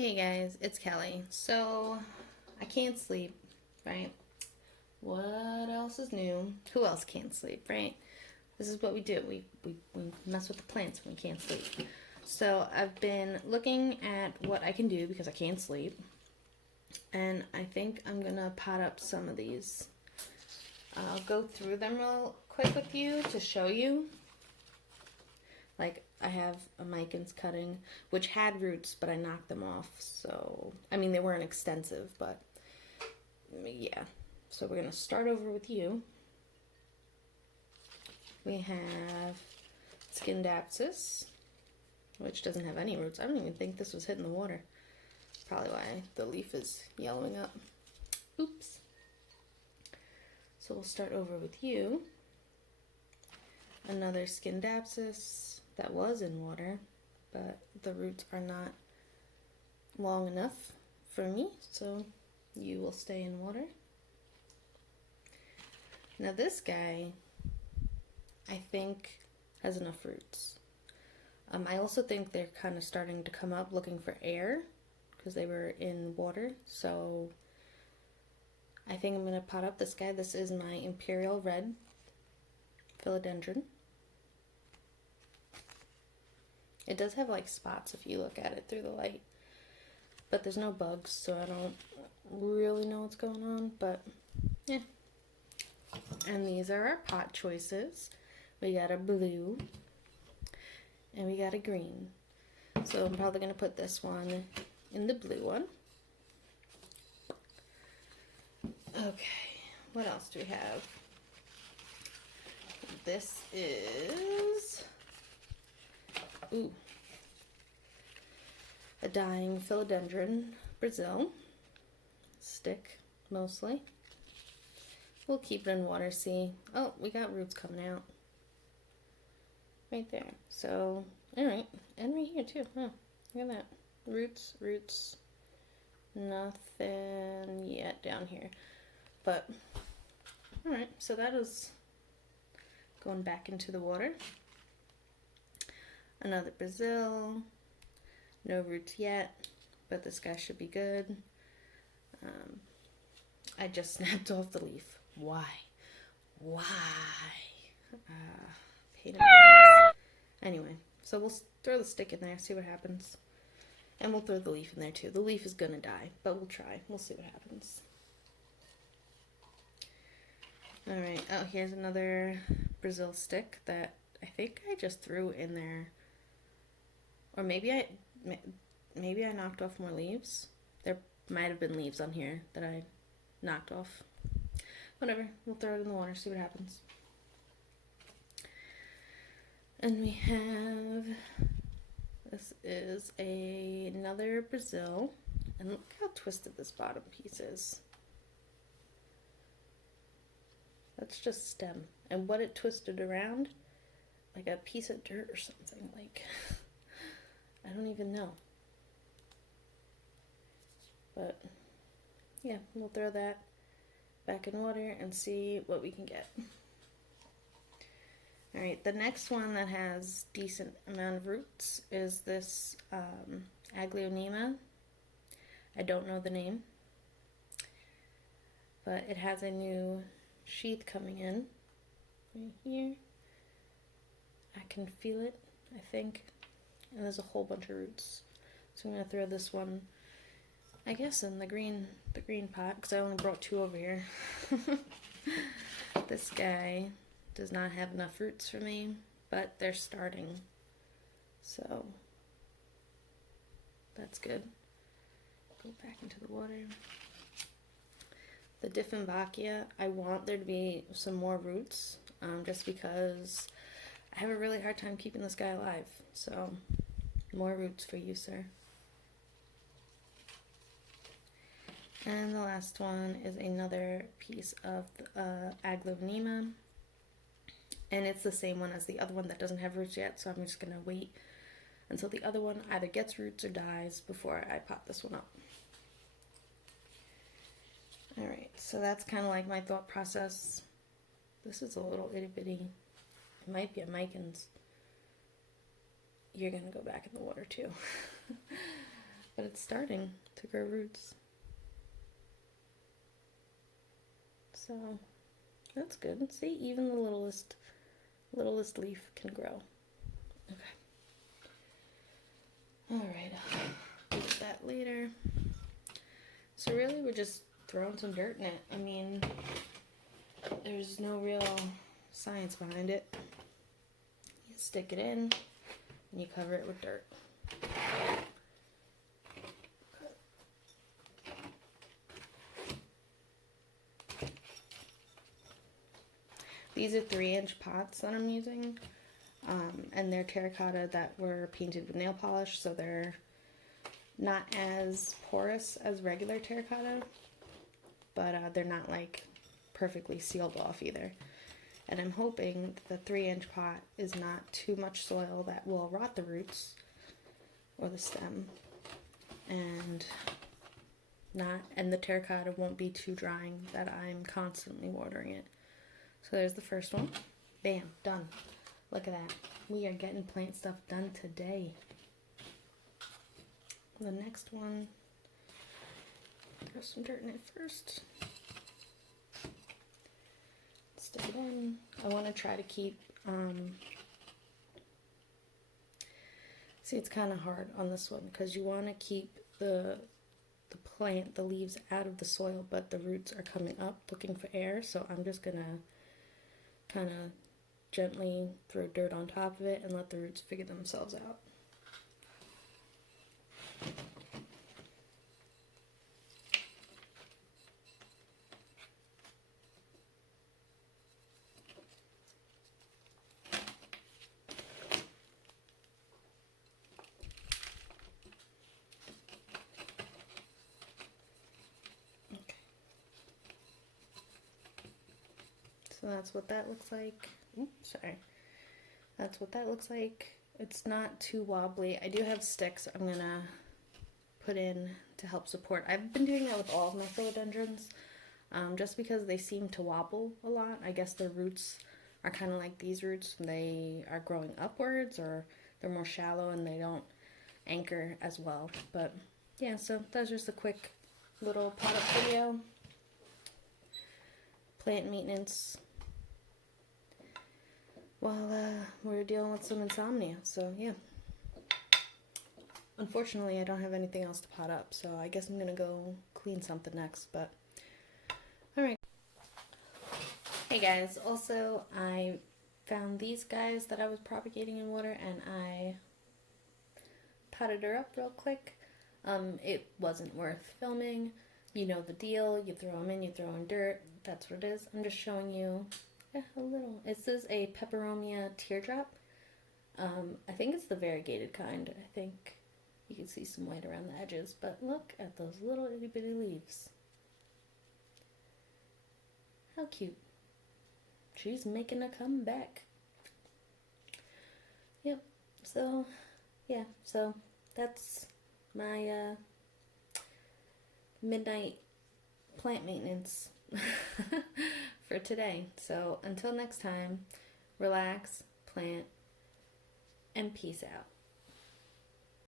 Hey guys, it's Kelly. So, I can't sleep, right? What else is new? Who else can't sleep, right? This is what we do. We mess with the plants when we can't sleep. So, I've been looking at what I can do because I can't sleep. And I think I'm gonna pot up some of these. I'll go through them real quick with you to show you. Like, I have a Micans cutting, which had roots, but I knocked them off. So, I mean, they weren't extensive, but yeah. So we're going to start over with you. We have Skindapsis, which doesn't have any roots. I don't even think this was hitting the water. Probably why the leaf is yellowing up. Oops. So we'll start over with you. Another Skindapsis that was in water, but the roots are not long enough for me, so you will stay in water. Now this guy, I think, has enough roots. I also think they're kind of starting to come up looking for air because they were in water, so I think I'm going to pot up this guy. This is my Imperial Red Philodendron. It does have like spots if you look at it through the light, but there's no bugs, so I don't really know what's going on, but yeah. And these are our pot choices. We got a blue and we got a green. So I'm probably going to put this one in the blue one. Okay, what else do we have? This is a dying philodendron, Brazil, stick mostly. We'll keep it in water, see. Oh, we got roots coming out. Right there. So, alright. And right here too. Oh, look at that. Roots. Nothing yet down here. But, alright. So that is going back into the water. Another Brazil. No roots yet, but this guy should be good. I just snapped off the leaf. Why? Pain in the ass. Anyway, so we'll throw the stick in there, see what happens. And we'll throw the leaf in there too. The leaf is gonna die, but we'll try. We'll see what happens. Alright, oh, here's another Brazil stick that I think I just threw in there. Or maybe I knocked off more leaves. There might have been leaves on here that I knocked off. Whatever, we'll throw it in the water, see what happens. And we have, this is another Brazil. And look how twisted this bottom piece is. That's just stem. And what it twisted around, like a piece of dirt or something, like, I don't even know. But yeah, we'll throw that back in water and see what we can get. Alright, the next one that has decent amount of roots is this Aglaonema. I don't know the name, but it has a new sheath coming in right here. I can feel it, I think, and there's a whole bunch of roots. So I'm going to throw this one, I guess, in the green pot, because I only brought two over here. This guy does not have enough roots for me, but they're starting, so that's good. Go back into the water. The Dieffenbachia, I want there to be some more roots, just because I have a really hard time keeping this guy alive, so more roots for you, sir. And the last one is another piece of Aglaonema. And it's the same one as the other one that doesn't have roots yet, so I'm just going to wait until the other one either gets roots or dies before I pot this one up. Alright, so that's kind of like my thought process. This is a little itty bitty. It might be a Micans. You're going to go back in the water too. but it's starting to grow roots. So that's good. See, even the littlest leaf can grow. Okay. All right, I'll do that later. So really, we're just throwing some dirt in it. I mean, there's no real science behind it. You stick it in, and you cover it with dirt. These are 3-inch pots that I'm using, and they're terracotta that were painted with nail polish, so they're not as porous as regular terracotta, but they're not like perfectly sealed off either. And I'm hoping that the 3-inch pot is not too much soil that will rot the roots or the stem, and the terracotta won't be too drying that I'm constantly watering it. So there's the first one. Bam, done. Look at that. We are getting plant stuff done today. The next one, throw some dirt in it first. Stick it in. I want to try to keep, see, it's kind of hard on this one because you want to keep the plant, the leaves out of the soil, but the roots are coming up looking for air. So I'm just going to kind of gently throw dirt on top of it and let the roots figure themselves out. So that's what that looks like. Oops, sorry. That's what that looks like. It's not too wobbly. I do have sticks I'm gonna put in to help support. I've been doing that with all of my philodendrons, just because they seem to wobble a lot. I guess their roots are kind of like these roots. They are growing upwards, or they're more shallow and they don't anchor as well. But yeah, so that's just a quick little pot up video. Plant maintenance while we're dealing with some insomnia. So yeah, unfortunately I don't have anything else to pot up, so I guess I'm gonna go clean something next. But all right. Hey guys, also I found these guys that I was propagating in water, and I potted her up real quick. It wasn't worth filming. You know the deal. You throw them in, you throw in dirt. That's what it is. I'm just showing you a little. This is a peperomia teardrop. I think it's the variegated kind. I think you can see some white around the edges, but look at those little itty bitty leaves. How cute. She's making a comeback. Yep. So, yeah. So that's my midnight plant maintenance for today. So until next time, relax, plant, and peace out.